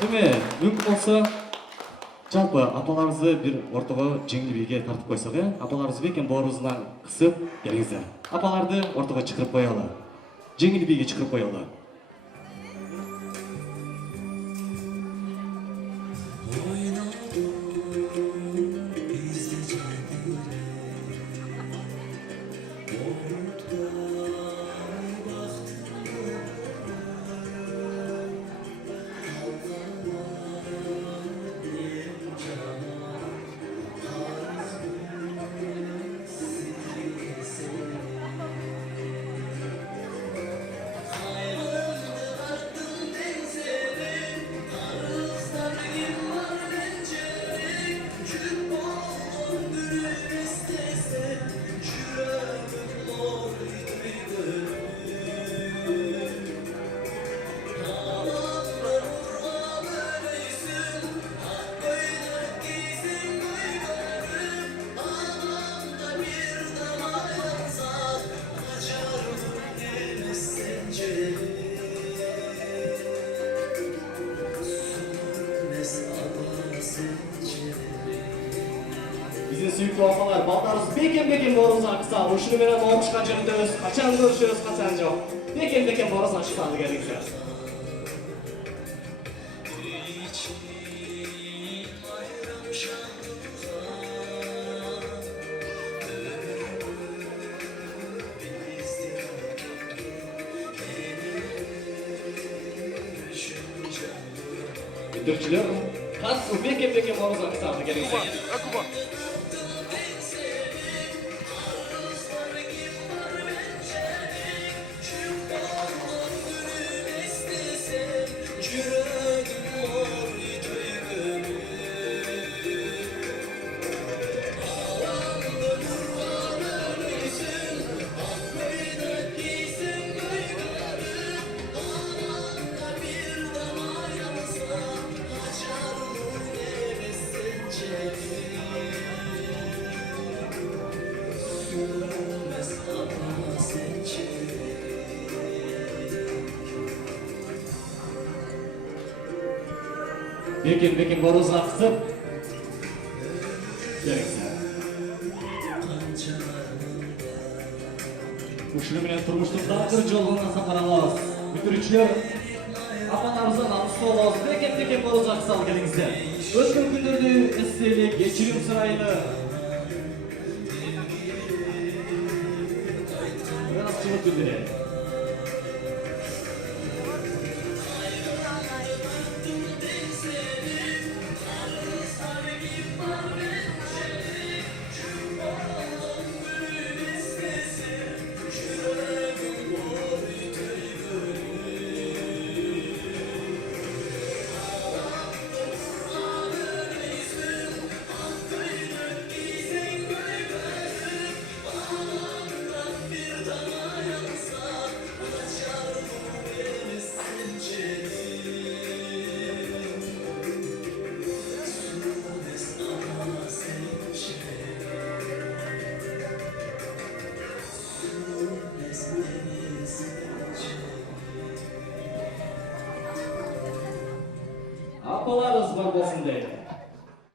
Эме, мүмкін болса, жалпы апаларыңызды бір ортаға жеңіл биге тартып қойсақ, апаларыңызды екен бауырыңыздан қысып келіңіздер. Апаларды ортаға шығарып қоялы. Жеңіл биге шығарып қоялы. Bizim sürekli olsalar, baldarız beken borunuza aksa, uşunu menen olmuşkan жерindебиз, качан көрүшөбүз, качан жок. Бекен боруз аксалы келиңиздер. Бүтүрчүлөр, катуу бекен боруз аксалы келиңиздер. Бекен боруз аксып келиңиздер. Ушуну менен турмуштун дагы жолуна сапар алабыз. Бүтүрүүчүлөр, апаларыбыздан алыс болобуз. Бекен боруз аксалы келиңиздер. Өткөн күндөрдү эстелик, кечирим сурайлы. Ыраазчылык билдирет. Apalarız var desin deydi.